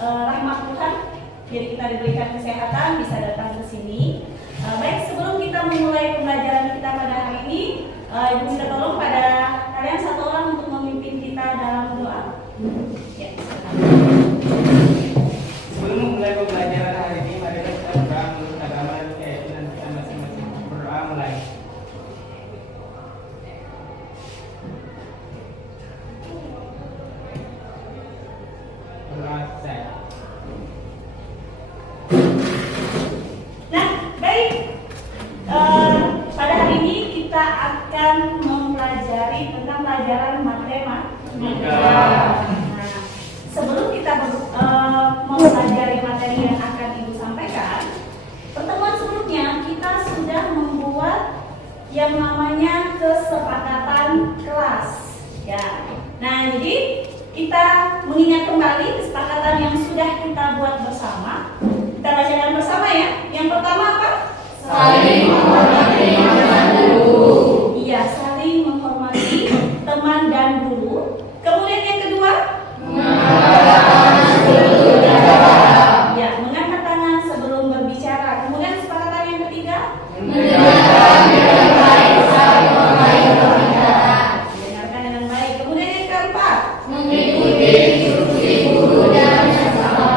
rahmat Tuhan, jadi kita diberikan kesehatan bisa datang ke sini. Baik, sebelum kita memulai pembelajaran kita pada hari ini, Ibu minta tolong pada kalian satu orang untuk memimpin kita dalam doa. Ya, sebelum memulai pembelajaran hari ini, mari kita berdoa menurut agama dan keyakinan kita masing-masing. Berdoa mulai. Berdoa selesai. nah baik, pada hari ini kita akan mempelajari tentang pelajaran matematika. Nah, sebelum kita mempelajari materi yang akan Ibu sampaikan, pertemuan sebelumnya kita sudah membuat yang namanya kesepakatan kelas. Ya. Nah, jadi kita mengingat kembali kesepakatan yang sudah kita buat bersama. Kita bacakan bersama ya. Yang pertama apa? Saling menghormati teman dan guru. Iya, saling menghormati teman dan guru. Kemudian yang kedua? Ya, mengangkat tangan sebelum berbicara. Kemudian kesepakatan yang ketiga? Mendengarkan dengan baik saat memulai pembicaraan. Dengarkan dengan baik. Kemudian yang keempat? Mengikuti instruksi guru dan bersama.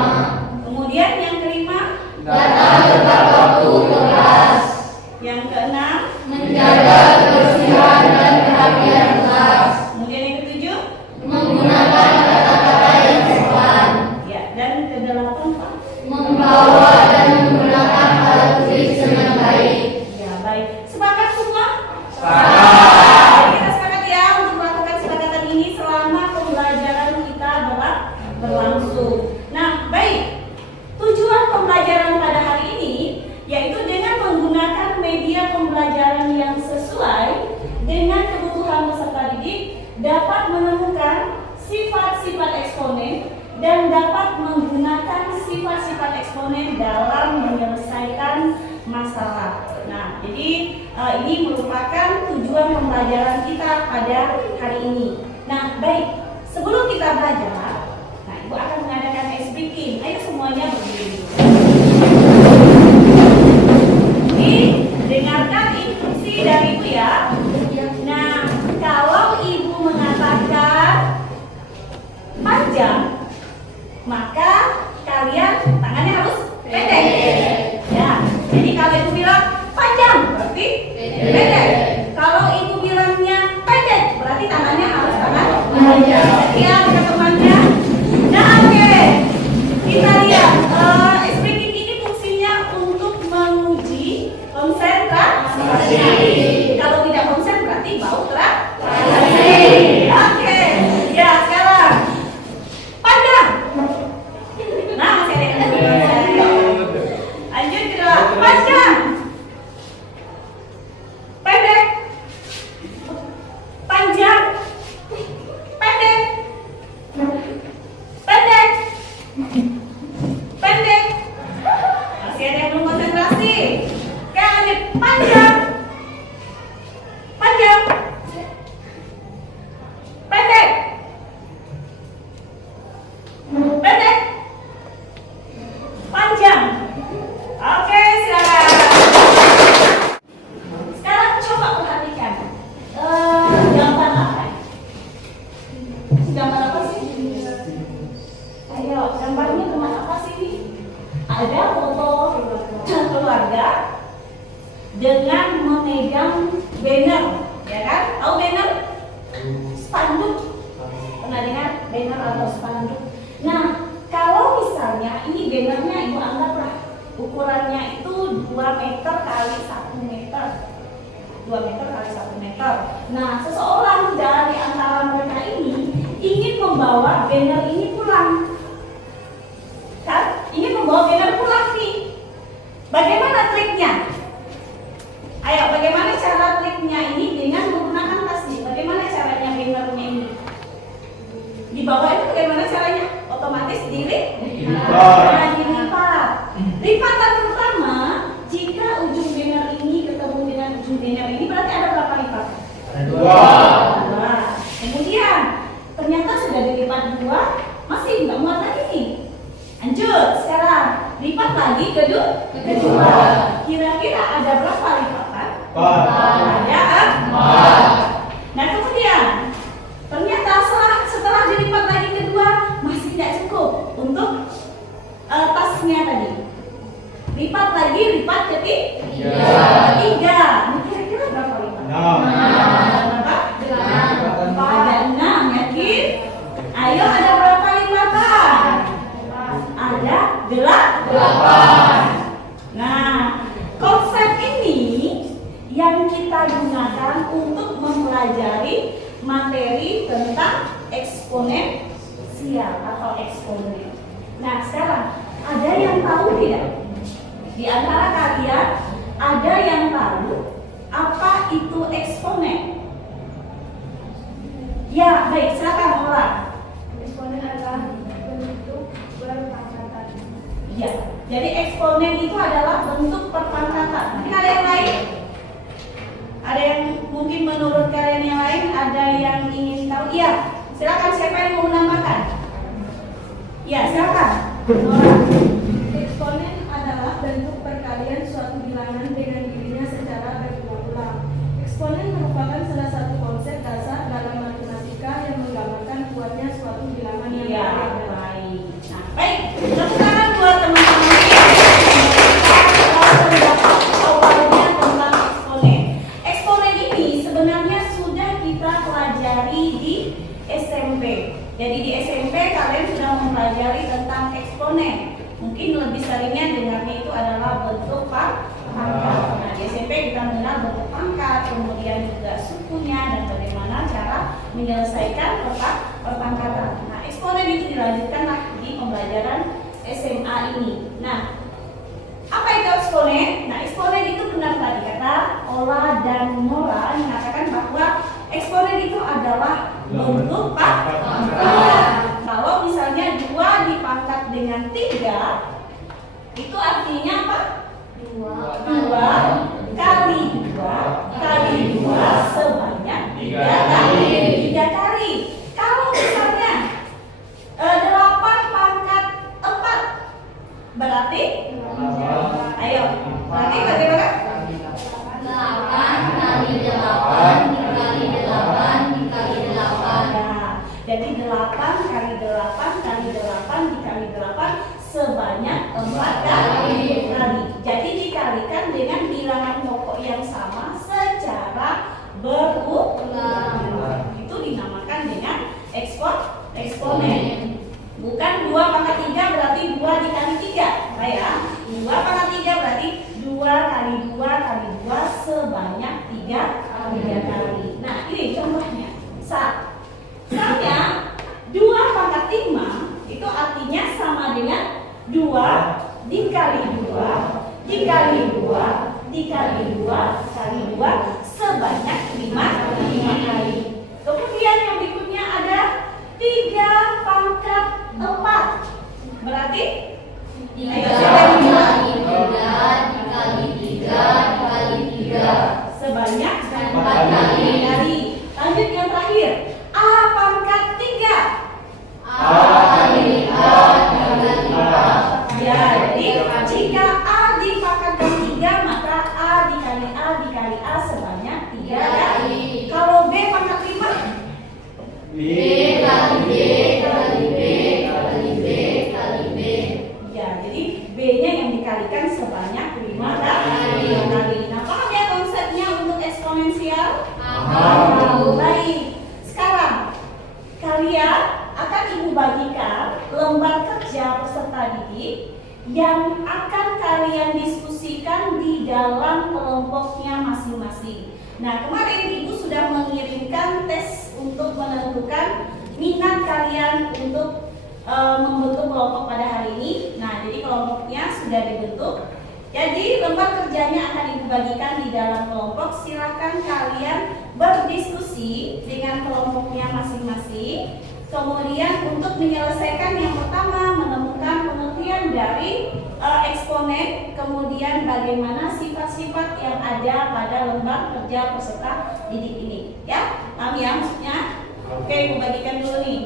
Kemudian yang kelima? Datang tepat waktu ke kelas. Yang keenam? Menjaga kebersihan dan kerapian kelas. Kemudian yang ketujuh? Menggunakan kata-kata yang sopan. Ya, dan kedelapan Pak? Membawa dan menggunakan alat tulis dengan baik. Ya, baik. Sepakat semua? Sepakat. Kita sepakat ya untuk melakukan kesepakatan ini selama pembelajaran kita berlangsung. Nah, baik. Tujuan pembelajaran pada hari ini yaitu dengan menggunakan media pembelajaran yang sesuai dengan kebutuhan peserta didik dapat menemukan sifat-sifat eksponen dan dapat menggunakan sifat-sifat eksponen dalam menyelesaikan masalah. Nah, jadi ini merupakan tujuan pembelajaran kita pada hari ini. Nah, baik. Sebelum kita belajar, nah Ibu akan mengadakan ice breaking. Ayo semuanya berdiri. Dengarkan instruksi dari Ibu ya. Nah, kalau Ibu mengatakan panjang, maka kalian tangannya harus pendek. Ya, jadi kalau Ibu bilang panjang, berarti pendek. Kalau Ibu bilangnya pendek, berarti tangannya harus tangan panjang. Sekian teman-temannya. Nah, oke. Kita lihat. Speaking ini fungsinya untuk menguji konsentrasi. Kalau tidak konsen berarti bau terasi. Oke. Ya, sekarang panjang. Nah, masih ada yang lanjut kedua. Panjang. Pendek. Panjang. Pendek. Pendek. Pendek. Masih ada yang belum konsentrasi. Oke, lanjut. Panjang. Panjang. Pendek. Pendek. Panjang. Oke, silakan. Sekarang coba perhatikan. Gambar apa? Gambar apa sih? Ayo, gambarnya rumah apa sih ini? Ada foto keluarga dengan memegang banner, ya kan? Tahu banner? Spanduk. Pernah dengar banner atau spanduk? Nah, kalau misalnya ini bannernya Ibu anggaplah ukurannya itu 2 meter kali 1 meter. 2 meter kali 1 meter. Nah, seseorang dari antara mereka ini ingin membawa banner ini pulang. Kan? Ingin membawa banner pulang nih. Bagaimana triknya? Ayo, bagaimana cara triknya ini dengan menggunakan tasbih? Bagaimana caranya bannernya ini? Di bawah itu bagaimana caranya? Otomatis dilipat. Nah, dilipat. Lipatan pertama, jika ujung banner ini ketemu dengan ujung banner ini berarti ada berapa lipatan? Ada 2. Kemudian ternyata sudah dilipat 2, masih nggak muat lagi nih. Lanjut, sekarang lipat lagi kedua. Kira-kira ada berapa lipatan? Ada 4. Nah kemudian ternyata setelah dilipat lagi kedua masih tidak cukup untuk tasnya tadi. Lipat lagi, lipat ketiga. Nah, kira-kira berapa lipat? Berapa? 6, yakin? Ayo, ada berapa lipatan? Ada 8. Nah, konsep ini yang kita gunakan untuk mempelajari materi tentang eksponensial atau eksponen. Nah, sekarang ada yang tahu tidak? Di antara kalian ada yang tahu apa itu eksponen? Ya, baik, silakan Ola. Eksponen adalah bentuk berpangkatan. Ya, jadi eksponen itu adalah bentuk perpangkatan. Mungkin ada yang lain? Ada yang mungkin menurut kalian yang lain ada yang ingin tahu? Iya, silakan, siapa yang mau menambahkan? Ya, silakan. Nora. Eksponen adalah bentuk perkalian suatu bilangan dengan dirinya secara berulang-ulang. Eksponen merupakan salah satu konsep dasar dalam matematika yang menggambarkan kuatnya suatu bilangan yang Iya, berbeda. baik. Nah, baik. Tepuk tangan buat teman-teman yang pendapat awalnya tentang eksponen. Eksponen ini sebenarnya sudah kita pelajari di SMP. Jadi di SMP kalian sudah mempelajari tentang eksponen. Mungkin lebih seringnya dengarnya itu adalah bentuk pangkat. Nah, di SMP kita mengenal bentuk pangkat, kemudian juga sukunya dan bagaimana cara menyelesaikan perpangkatan. Nah, eksponen itu dilanjutkanlah di pembelajaran SMA ini. Nah, apa itu eksponen? Nah, eksponen itu benar tadi kata Ola dan Nora mengatakan bahwa eksponen itu adalah bentuk pangkat. Kalau misalnya 2 dipangkat dengan 3, itu artinya apa? 2 kali 2 sebanyak 3 kali. Kalau misalnya 8 pangkat 4 berarti? Ayo, berarti bagaimana? 8 kali 8 dikali 8 dikali 8. Nah, jadi 8 kali 8 kali 8 dikali 8 sebanyak 4 kali. Jadi dikalikan dengan bilangan pokok yang sama secara berulang. Itu dinamakan dengan eksponen. Bukan 2 pangkat 3 berarti 2 dikali 3. Ya. 2 pangkat 3 berarti 2 kali 2 kali 2 sebanyak 3 kali. Nah, ini contohnya. Misalnya 2 pangkat 5 itu artinya sama dengan 2 dikali 2 dikali 2 dikali 2 kali 2 sebanyak 5 kali. Kemudian yang berikutnya ada 3 pangkat 4. Berarti 3 dikali 3 dikali 3 dikali 3 sebanyak 4 kali. Lanjut yang terakhir. A pangkat 3. A kali A dikali A. Ya, jadi jika A dipangkatkan 3 maka A dikali A sebanyak 3 kali. Kalau B pangkat 5? B kali B kali B kali B kali B. Ya, jadi B-nya yang dikalikan sebanyak 5 kali. Nah, paham ya konsepnya untuk eksponensial? Paham. Baik. Sekarang kalian akan Ibu bagikan lembar kerja peserta didik yang akan kalian diskusikan di dalam kelompoknya masing-masing. Nah, kemarin Ibu sudah mengirimkan tes untuk menentukan minat kalian untuk membentuk kelompok pada hari ini. Nah, jadi kelompoknya sudah dibentuk. Jadi lembar kerjanya akan Ibu bagikan di dalam kelompok. Silakan kalian berdiskusi dengan kelompoknya masing-masing. Kemudian untuk menyelesaikan yang pertama menemukan pengertian dari eksponen, kemudian bagaimana sifat-sifat yang ada pada lembar kerja peserta didik ini. Ya, paham ya maksudnya? Oke, Ibu bagikan dulu nih.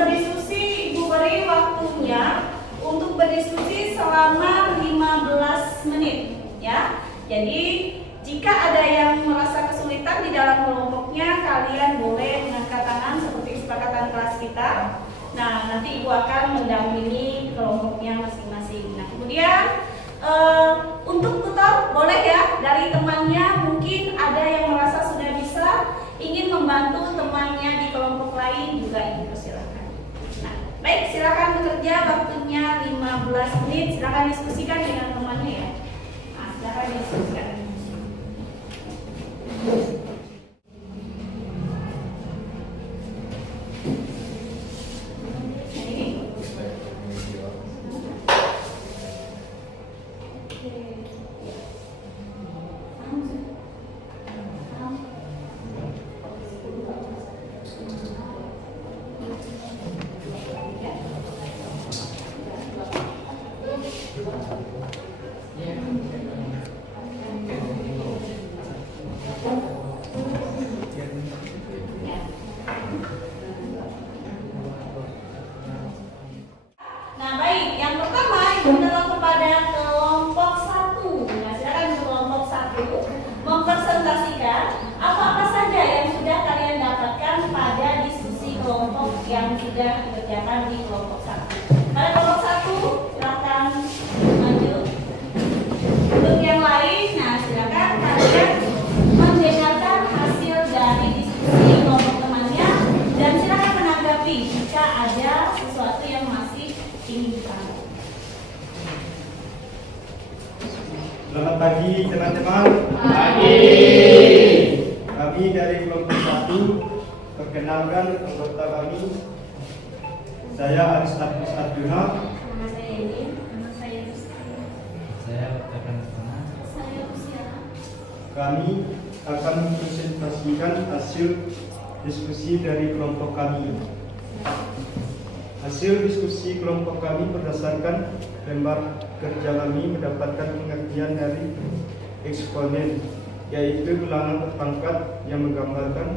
berdiskusi, Ibu beri waktunya untuk berdiskusi selama 15 menit ya. Jadi jika ada yang merasa kesulitan di dalam kelompoknya, kalian boleh mengangkat tangan seperti kesepakatan kelas kita. Nah, nanti Ibu akan mendampingi kelompoknya masing-masing. Nah, kemudian untuk tutor boleh ya, dari temannya mungkin ada yang merasa sudah bisa, ingin membantu temannya di kelompok lain juga Ibu silakan. Nah, baik, silakan bekerja, waktunya 15 menit. Silakan diskusikan dengan temannya ya. Nah, silakan diskusikan. Nah, baik, yang pertama Ibu mendorong kepada kelompok 1. Nah, silakan kelompok 1 mempresentasikan apa-apa saja yang sudah kalian dapatkan pada diskusi kelompok yang sudah dikerjakan di kelompok 1. Pada kelompok 1, silakan maju. Untuk yang lain, nah silakan kalian mendengarkan hasil dari diskusi kelompok temannya dan silakan menanggapi jika ada sesuatu yang masih ingin ditanggapi. Selamat pagi teman-teman. Pagi. Kami dari kelompok 1, perkenalkan anggota kami. Saya Aris Abdullah. Nama saya Yeni, nama saya Rizky, Saya akan saya Usia. Kami akan mempresentasikan hasil diskusi dari kelompok kami. Hasil diskusi kelompok kami berdasarkan lembar kerja kami mendapatkan pengertian dari eksponen, yaitu bilangan berpangkat yang menggambarkan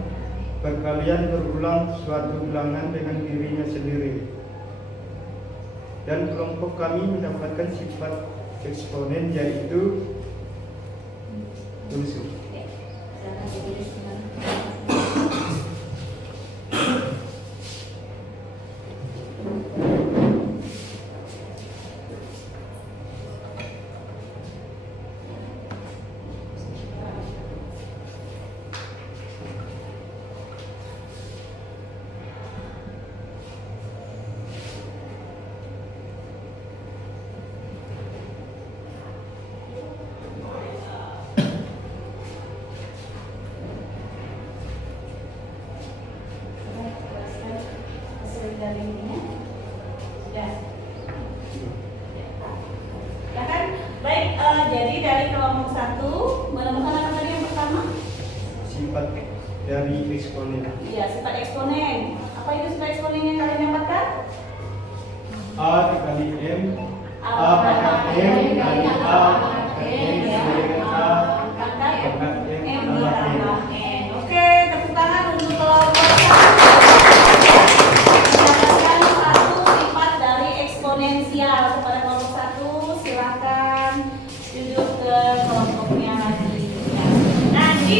perkalian berulang suatu bilangan dengan dirinya sendiri. Dan kelompok kami mendapatkan sifat eksponen, yaitu unsur. Silakan dijelaskan. Hasil dari ininya sudah. Ya kan? Baik, jadi dari kelompok 1 menemukan apa tadi yang pertama? Sifat dari eksponen. Ya, sifat eksponen. Apa itu sifat eksponen yang kalian dapatkan? A dikali M, A pangkat M kali A pangkat M dengan A pangkat M tambah M. Oke, tepuk tangan untuk kelompok 1. Mendapatkan satu sifat dari eksponensial. Kepada kelompok 1, silakan duduk ke kelompoknya lagi. Ya. Nah, jadi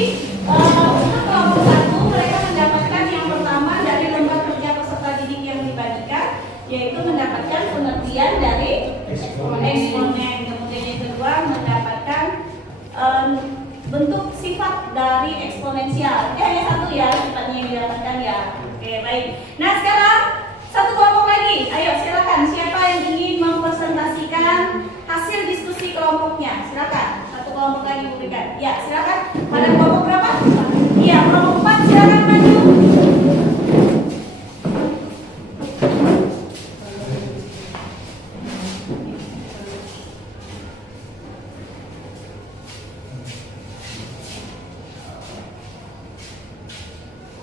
untuk kelompok 1 mereka mendapatkan yang pertama dari lembar kerja peserta didik yang dibagikan, yaitu mendapatkan pengertian dari eksponen. Kemudian yang kedua mendapatkan bentuk sifat dari eksponensial. Hanya satu ya sifatnya yang didapatkan ya. Oke, baik. Nah, sekarang satu kelompok lagi. Ayo silakan, siapa yang ingin mempresentasikan hasil diskusi kelompoknya? Silakan. Satu kelompok lagi berikan. Ya, silakan. Pada kelompok berapa? Iya, kelompok 4 silakan maju.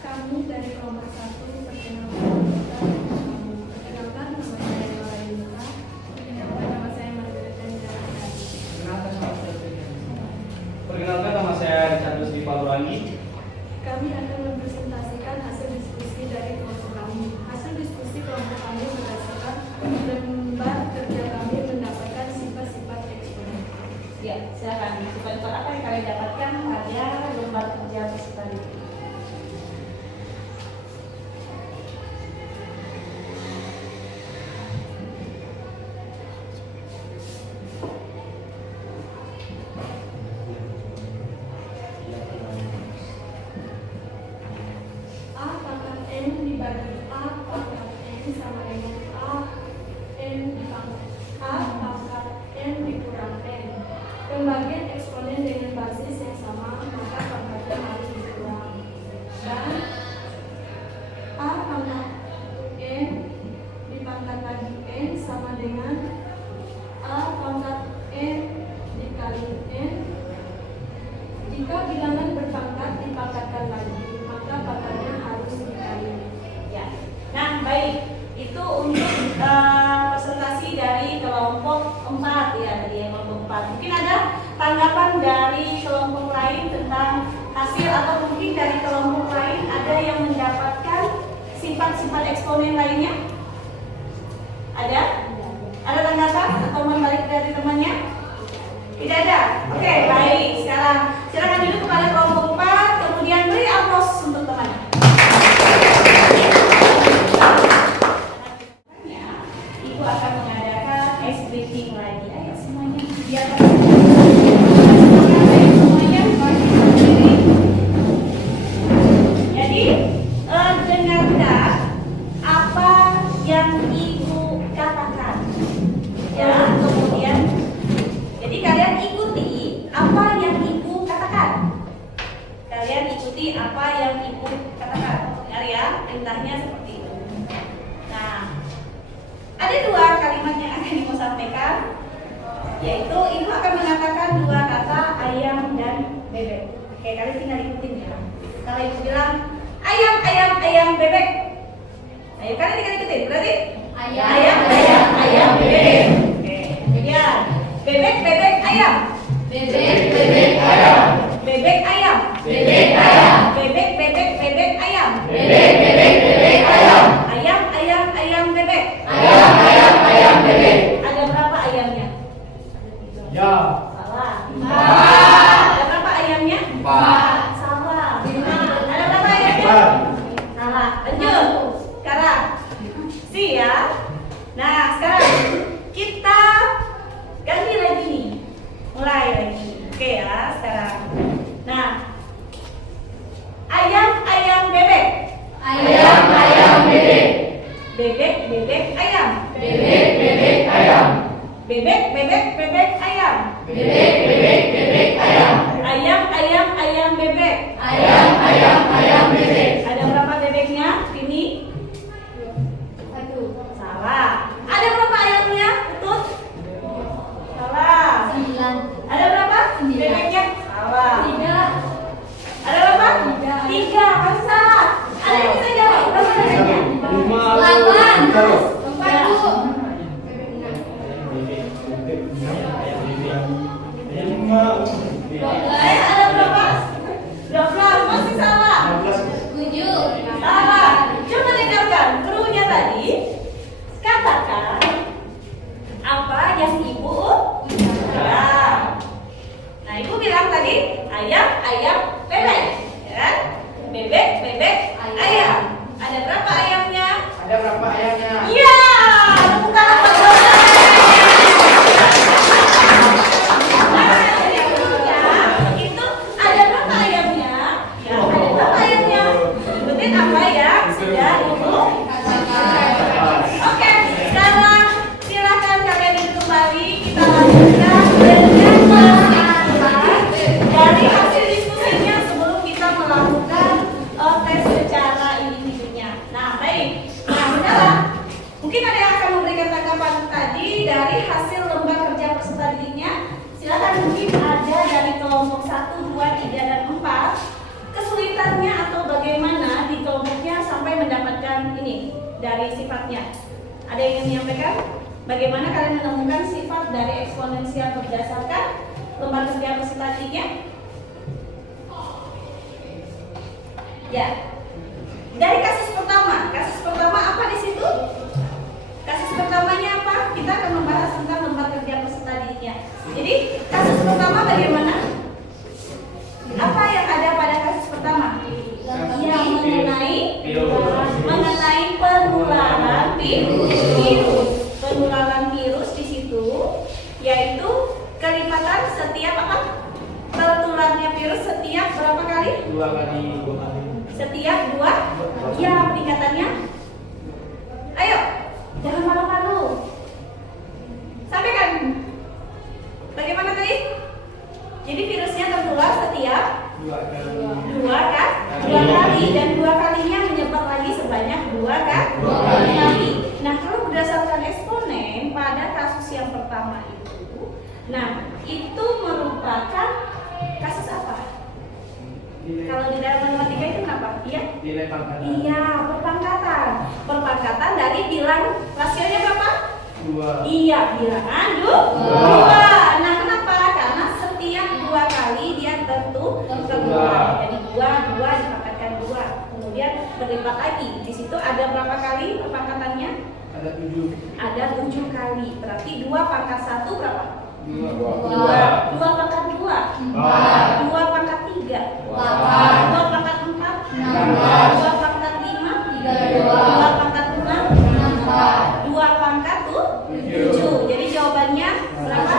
Kami dari kelompok 1 perkenalkan nama saya Nora Yunita, perkenalkan nama saya Margareta Nirana. Perkenalkan nama saya Richardus Dipalurangi. Kami akan mempresentasikan sifat-sifat eksponen lainnya? Ada? Ada tanggapan atau membalik dari temannya? Tidak ada? Oke, baik. Sekarang silakan duduk kepada kelompok 4, kemudian beri aplaus untuk temannya. Ibu akan mengadakan ice breaking lagi. Ayo semuanya, biar semuanya berdiri. Jadi, dengarkan apa yang ibu katakan. Ya, kemudian, jadi kalian ikuti apa yang ibu katakan. Kalian ikuti apa yang ibu katakan. Dengar ya, perintahnya seperti itu. Nah, ada 2 kalimat yang akan ibu sampaikan, yaitu ibu akan mengatakan 2 kata ayam dan bebek. Oke, kalian tinggal ikutin ya. Kalau ibu bilang ayam, ayam, ayam, bebek, ayo kalian tinggal ikutin. Berarti Ayam, ayam, ayam, ayam, bebek. Oke, kemudian bebek, bebek, ayam. bebek, bebek, ayam, Bebek, ayam. bebek, ayam, Bebek, bebek, bebek, ayam. bebek, bebek, bebek, ayam, Ayam, ayam, ayam, bebek. ayam, ayam, ayam, bebek. Ada berapa ayamnya? Ya. Salah. Empat. Ada berapa ayamnya? 4. Salah. Ada berapa ayamnya? 4. Salah. Lanjut. Sekarang si ya. Nah, sekarang kita ganti lagi nih. Mulai lagi. Oke ya, sekarang. Nah, ayam, ayam, bebek. Ayam, ayam, bebek, Bebek, bebek, ayam. bebek, bebek, ayam, Bebek, bebek, bebek, ayam. bebek, bebek, bebek, ayam, Ayam, ayam, ayam, bebek. ayam, ayam, ayam, bebek. Ada berapa bebeknya? Ini salah. Ada berapa ayamnya? Betul? Salah. 9. Ada berapa? 9. Bebeknya? Salah. 3. Ada berapa? 3. Kan salah. Ada yang bisa jawab? Berapa bebeknya? 8. 4, Bu. Ada berapa? 12. Masih salah. 7. Salah. Coba dengarkan krunya tadi. Katakan apa yang ibu bilang. Nah, ibu bilang tadi ayam, ayam, bebek, ya kan? Bebek, bebek, ayam. Ada berapa ayamnya? Ada berapa ayamnya? Iya, tepuk tangan buat Bapak. Nah, jadi krunya itu ada berapa ayamnya? Ya, ada berapa ayamnya? Ikutin apa yang sudah ibu. Oke, sekarang silakan kalian duduk kembali. Kita lanjutkan dengan pembahasan dari hasil diskusinya sebelum kita melakukan tes secara individunya. Nah, baik. Nah, sekarang mungkin ada yang akan memberikan tanggapan tadi dari hasil lembar kerja peserta didiknya. Silakan, mungkin ada dari kelompok 1, 2, 3, dan 4 kesulitannya atau bagaimana di kelompoknya sampai mendapatkan ini dari sifatnya. Ada yang ingin menyampaikan? Bagaimana kalian menemukan sifat dari eksponensial berdasarkan lembar kerja peserta didiknya? Ya. Dari kasus pertama apa di situ? Kasus pertamanya apa? Kita akan membahas tentang lembar kerja peserta didiknya. Jadi, kasus pertama bagaimana? Apa yang ada pada kasus pertama? Yang mengenai penularan virus. Penularan virus di situ yaitu kelipatan setiap apa? Tertularnya virus setiap berapa kali? 2 kali. Setiap 2? Ya, peningkatannya. Ayo, jangan malu-malu. Sampaikan. Bagaimana tadi? Jadi virusnya tertular setiap 2 kali. 2 kan? 2 kali, dan 2 kalinya menyebar lagi sebanyak 2 kan? 2 kali. Nah, kalau berdasarkan eksponen pada kasus yang pertama itu, nah itu merupakan kasus apa? Kalau di dalam matematika itu kenapa? Iya? Nilai pangkatan. Iya, perpangkatan. Perpangkatan dari bilang rasionya berapa? 2. Iya, bilangan 2. Nah, kenapa? Karena setiap 2 kali dia tentu tertular. Jadi 2 dipangkatkan 2. Kemudian berlipat lagi. Di situ ada berapa kali pangkatannya? Ada 7. Ada 7 kali. Berarti 2 pangkat 1 berapa? 2. 2 pangkat 2. 2 pangkat 3. 2 pangkat 4. 2 pangkat 5. 2 pangkat 6. 2 pangkat 7. Jadi jawabannya berapa?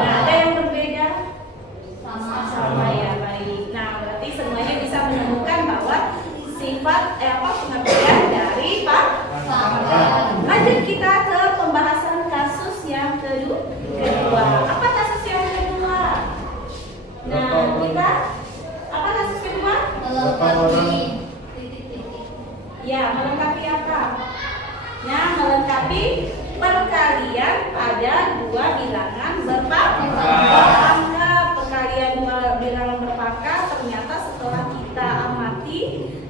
Nah, ada yang berbeda? Sama ya, baik. Nah, berarti semuanya bisa menemukan bahwa sifat pengertian dari pangkat. Lanjut kita ke pembahasan kasus yang kedua. Apa kasus yang kedua? Nah, kita apa kasus kedua? Ya, melengkapi apa? Nah, melengkapi perkalian pada 2 bilangan berpangkat. Perkalian 2 bilangan berpangkat ternyata setelah kita amati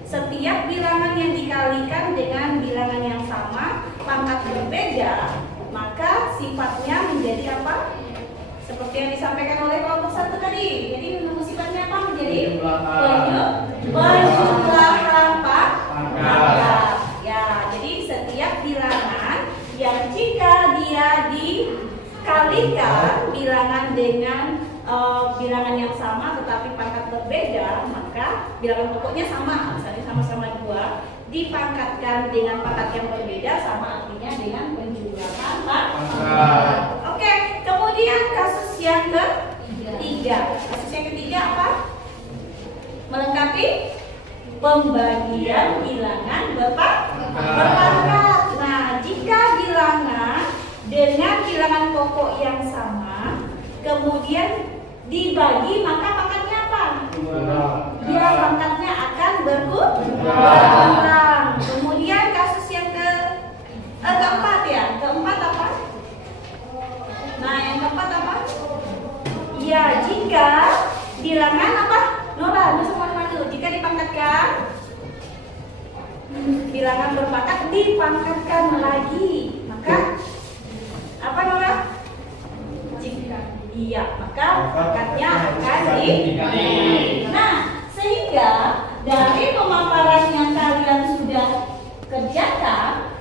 setiap bilangan yang dikalikan dengan bilangan yang sama, pangkat berbeda, maka sifatnya menjadi apa? Seperti yang disampaikan oleh kelompok 1 tadi. Jadi sifatnya apa? Menjadi penjumlahan pangkat. Ya, jadi setiap bilangan yang jika dia dikalikan bilangan dengan bilangan yang sama tetapi pangkat berbeda, maka bilangan pokoknya sama, misalnya sama-sama 2, dipangkatkan dengan pangkat yang berbeda, sama artinya dengan penjumlahan pangkat. Oke, kemudian kasus yang ketiga. Kasus yang ketiga apa? Melengkapi pembagian bilangan berpangkat. Nah, jika bilangan dengan bilangan pokok yang sama kemudian dibagi, maka pangkatnya apa? Ya, pangkatnya akan berkurang. Kemudian kasus yang keempat ya. Keempat apa? Nah, yang keempat apa? Ya, jika bilangan apa? Nora, maju. Jika dipangkatkan, bilangan berpangkat dipangkatkan lagi, maka apa Nora? Iya, maka pangkatnya akan dikali. Nah, sehingga dari pemaparan yang kalian sudah kerjakan,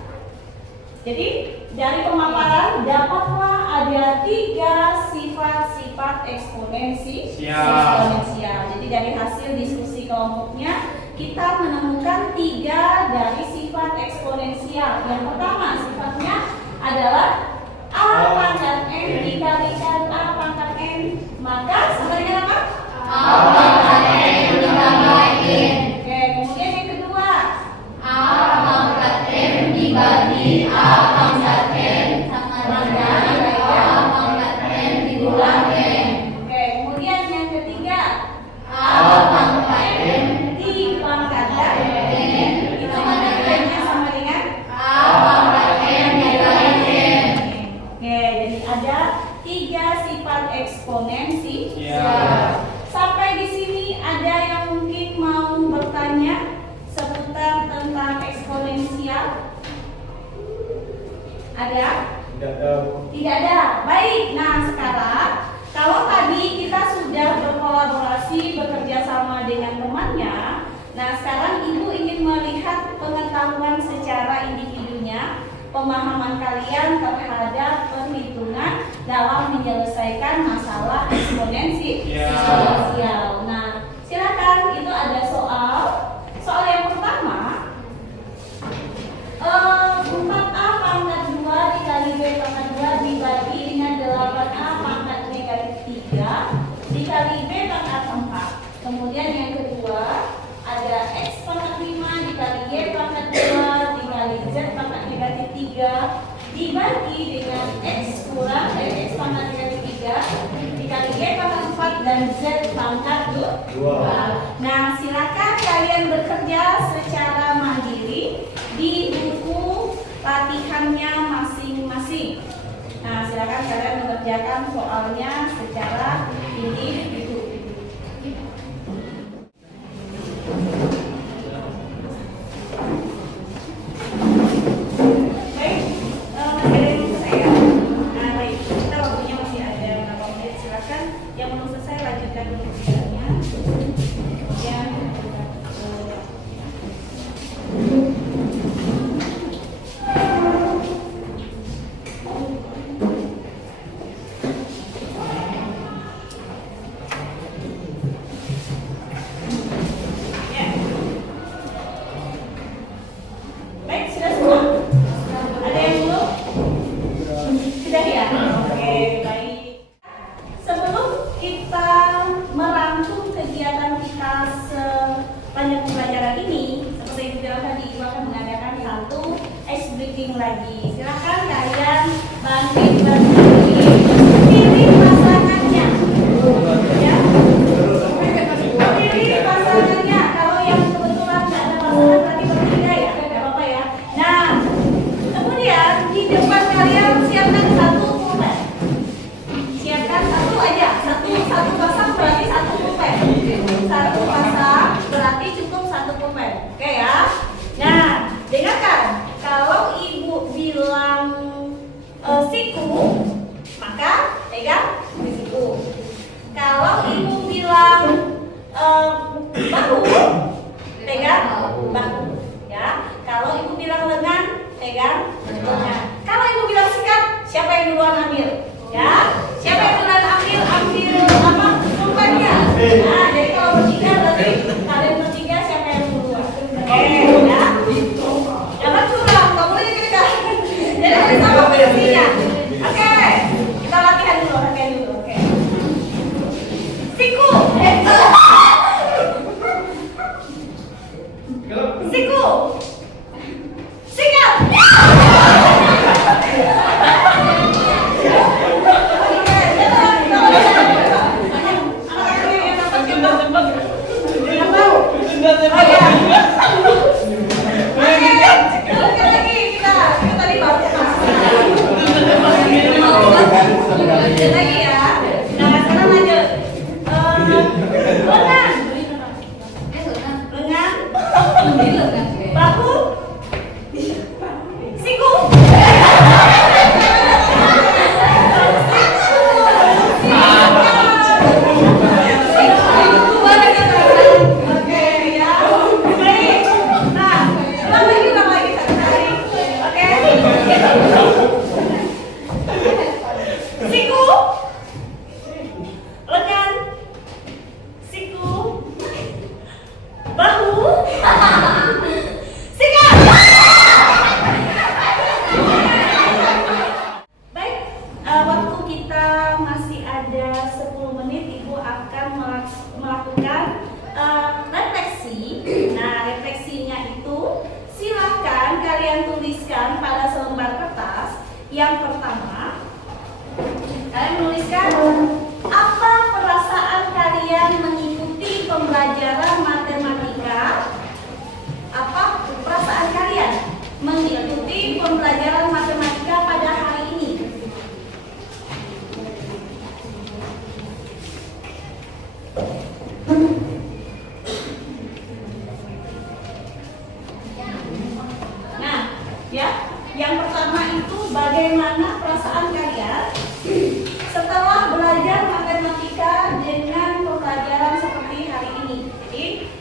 jadi dari pemaparan dapatlah ada 3 sifat-sifat eksponensial. Jadi dari hasil diskusi kelompoknya kita menemukan 3 dari sifat eksponensial. Yang pertama sifatnya adalah A pangkat N dikalikan A pangkat N, maka sama dengan apa? A pangkat N ditambah N. Oke, kemudian yang kedua A pangkat N dibagi A pangkat N sama dengan A pangkat N dikurangi N. Oke, kemudian yang ketiga A pangkat N dipangkatkan N, itu mana N-nya sama dengan A pangkat N dikali N. Oke, jadi ada 3 sifat eksponensi. Sampai di sini ada yang mungkin mau bertanya seputar tentang eksponensial? Ada? Tidak ada. Baik. Nah, sekarang kalau tadi kita sudah berkolaborasi, bekerja sama dengan temannya, nah sekarang Ibu ingin melihat pengetahuan secara individunya, pemahaman kalian terhadap perhitungan dalam menyelesaikan masalah eksponensial. Nah, silakan, itu ada soal. Soal yang pertama, 4A pangkat 2 dikali B pangkat 2 dibagi dengan 8A pangkat negatif 3 dikali B pangkat 4. Kemudian yang kedua, ada X pangkat 5 dikali Y pangkat 2 dikali Z pangkat negatif 3 dibagi dengan X kurang dari X pangkat negatif 3 dikali Y pangkat 4 dan Z pangkat 2. Nah, silakan kalian bekerja secara mandiri di buku latihannya masing-masing. Nah, silakan kalian mengerjakan soalnya secara individu. Baik, masih ada yang belum selesai ya? Nah, baik, kita waktunya masih ada beberapa menit. Silakan yang belum selesai lanjutkan dulu kerjanya. Kemudian sweeping lagi. Silakan kalian bangkit. Pilih pasangannya. Ya. Pilih pasangannya. Kalau yang kebetulan nggak ada pasangan berarti bertiga ya, nggak apa-apa ya. Nah, kemudian di depan kalian siapkan satu pulpen. Siapkan satu aja, satu pasang berarti satu pulpen. Satu pasang berarti cukup satu pulpen. Oke ya. Nah, dengarkan. Kalau ibu bilang siku, maka pegang di siku. Kalau ibu bilang bahu, pegang bahu. Ya. Kalau ibu bilang lengan, pegang lengan. Kalau ibu bilang sikat, siapa yang duluan ambil? Ya. Siapa yang duluan ambil apa? Pulpennya. Nah, jadi kalau bertiga berarti kalian bertiga siapa yang duluan? Oke, ya. Jangan curang, nggak boleh dekat. Jadi harus sama posisinya. Oke, kita latihan dulu. Oke. Siku. Siku. Sikat. Lagi ya. Nah, sekarang lanjut. Lengan. Bahu. Siku. Oke ya. Baik. Nah, ulang lagi sekali. Oke. Siku. Lengan. Siku. Bahu. Sikat. Baik, waktu kita masih ada 10 menit, Ibu akan melakukan refleksi. Nah, refleksinya itu silakan kalian tuliskan pada selembar kertas. Yang pertama, kalian menuliskan apa perasaan kalian mengikuti pembelajaran matematika. Apa perasaan kalian mengikuti pembelajaran matematika pada hari ini? Nah, ya, yang pertama itu bagaimana perasaan kalian setelah belajar matematika dengan pembelajaran seperti hari ini. Jadi,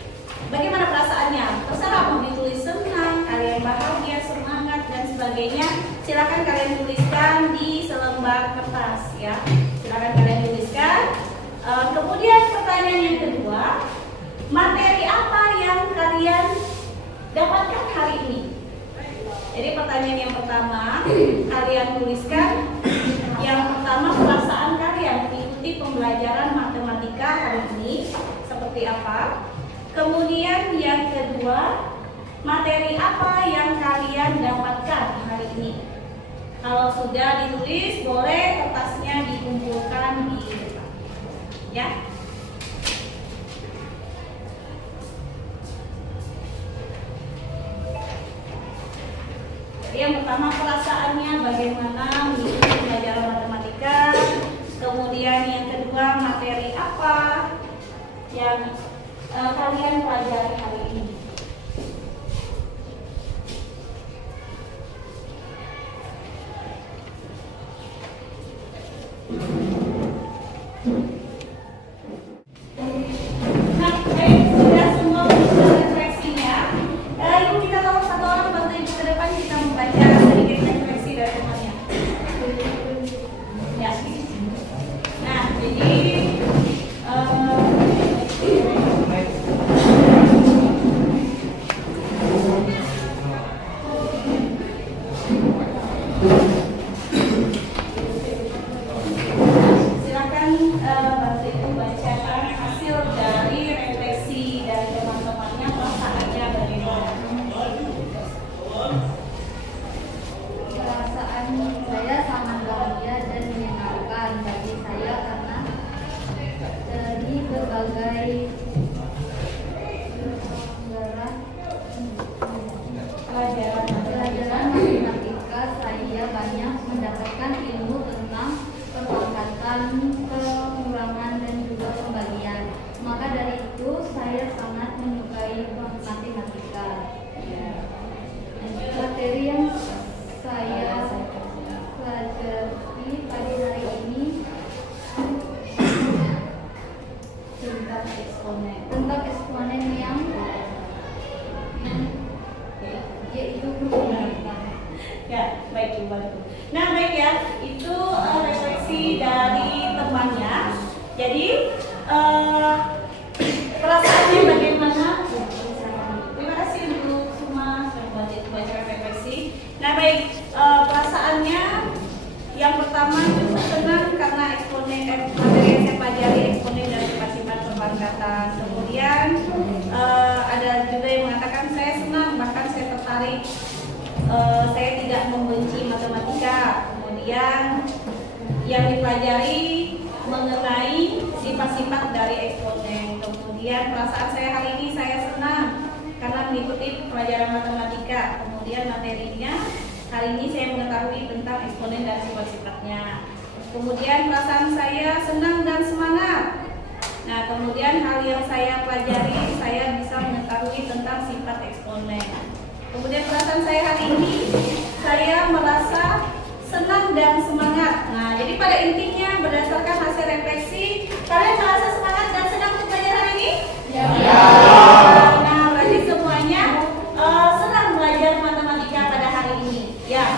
bagaimana perasaannya? Terserah mau ditulis senang, kalian bahagia, semangat dan sebagainya. Silakan kalian tuliskan di selembar kertas ya. Silakan kalian tuliskan. Kemudian pertanyaan yang kedua, materi apa yang kalian dapatkan hari ini? Jadi pertanyaan yang pertama kalian tuliskan. Yang pertama perasaan kalian mengikuti pembelajaran matematika hari ini seperti apa? Kemudian yang kedua, materi apa yang kalian dapatkan hari ini? Kalau sudah ditulis, boleh kertasnya dikumpulkan di depan. Ya. Jadi yang pertama perasaannya bagaimana mengikuti pembelajaran matematika. Kemudian yang kedua, materi apa yang kalian pelajari hari ini. Nah, baik, sudah semua bisa refleksinya. Ibu kita tolong satu orang bantu ibu ke depan, kita membaca sedikit refleksi dari temannya. Ya. Nah, jadi banyak mendapatkan ilmu tentang perpangkatan, pengurangan, dan juga pembagian. Maka dari itu saya sangat menyukai matematika. Materi yang saya pelajari pada hari ini tentang eksponen yang yaitu Ya, baik Ibu. Nah, baik ya, itu refleksi dari temannya. Jadi perasaannya bagaimana? Terima kasih untuk semua sudah baca refleksi. Nah, baik, perasaannya yang pertama cukup senang karena eksponen materi yang saya pelajari, eksponen dan sifat-sifat perpangkatan. Kemudian ada juga yang mengatakan saya senang, bahkan saya tertarik. Saya tidak membenci matematika. Kemudian yang dipelajari mengenai sifat-sifat dari eksponen. Kemudian perasaan saya hari ini saya senang karena mengikuti pelajaran matematika. Kemudian materinya hari ini saya mengetahui tentang eksponen dan sifat-sifatnya. Kemudian perasaan saya senang dan semangat. Nah, kemudian hal yang saya pelajari, saya bisa mengetahui tentang sifat eksponen. Kemudian perasaan saya hari ini, saya merasa senang dan semangat. Nah, jadi pada intinya berdasarkan hasil refleksi, kalian merasa semangat dan senang untuk belajar hari ini? Ya. Nah, berarti semuanya senang belajar matematika pada hari ini. Ya.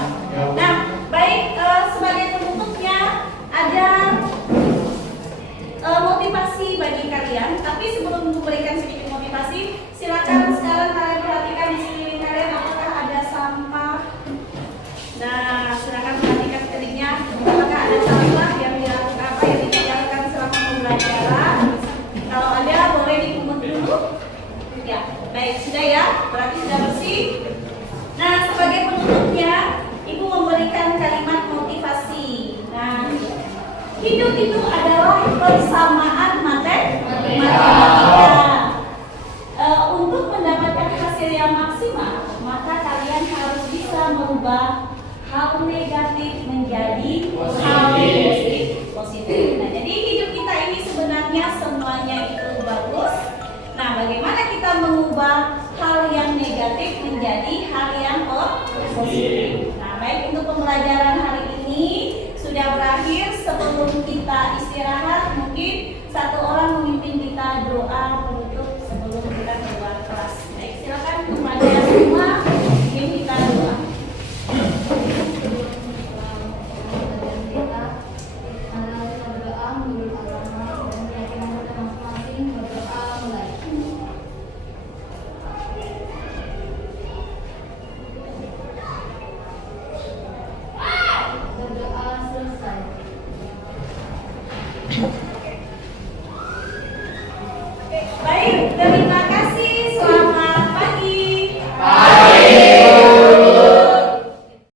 Nah, baik, sebagai penutupnya ada motivasi bagi kalian. Tapi sebelum memberikan sedikit motivasi, silakan sekarang kalian perhatikan di sini. Apakah ada sampah? Nah, silakan perhatikan sekelilingnya. Apakah ada sampah yang dilakukan yang ditinggalkan selama pembelajaran? Kalau ada, boleh dipungut dulu. Ya, baik, sudah ya. Berarti sudah bersih. Nah, sebagai penutupnya, Ibu memberikan kalimat motivasi. Nah, hidup itu adalah persamaan matematika. Untuk mendapatkan hasil yang maksimal, maka kalian harus bisa merubah hal negatif menjadi hal positif. Nah, jadi hidup kita ini sebenarnya semuanya itu bagus. Nah, bagaimana kita mengubah hal yang negatif menjadi hal yang positif? Nah, baik, untuk pembelajaran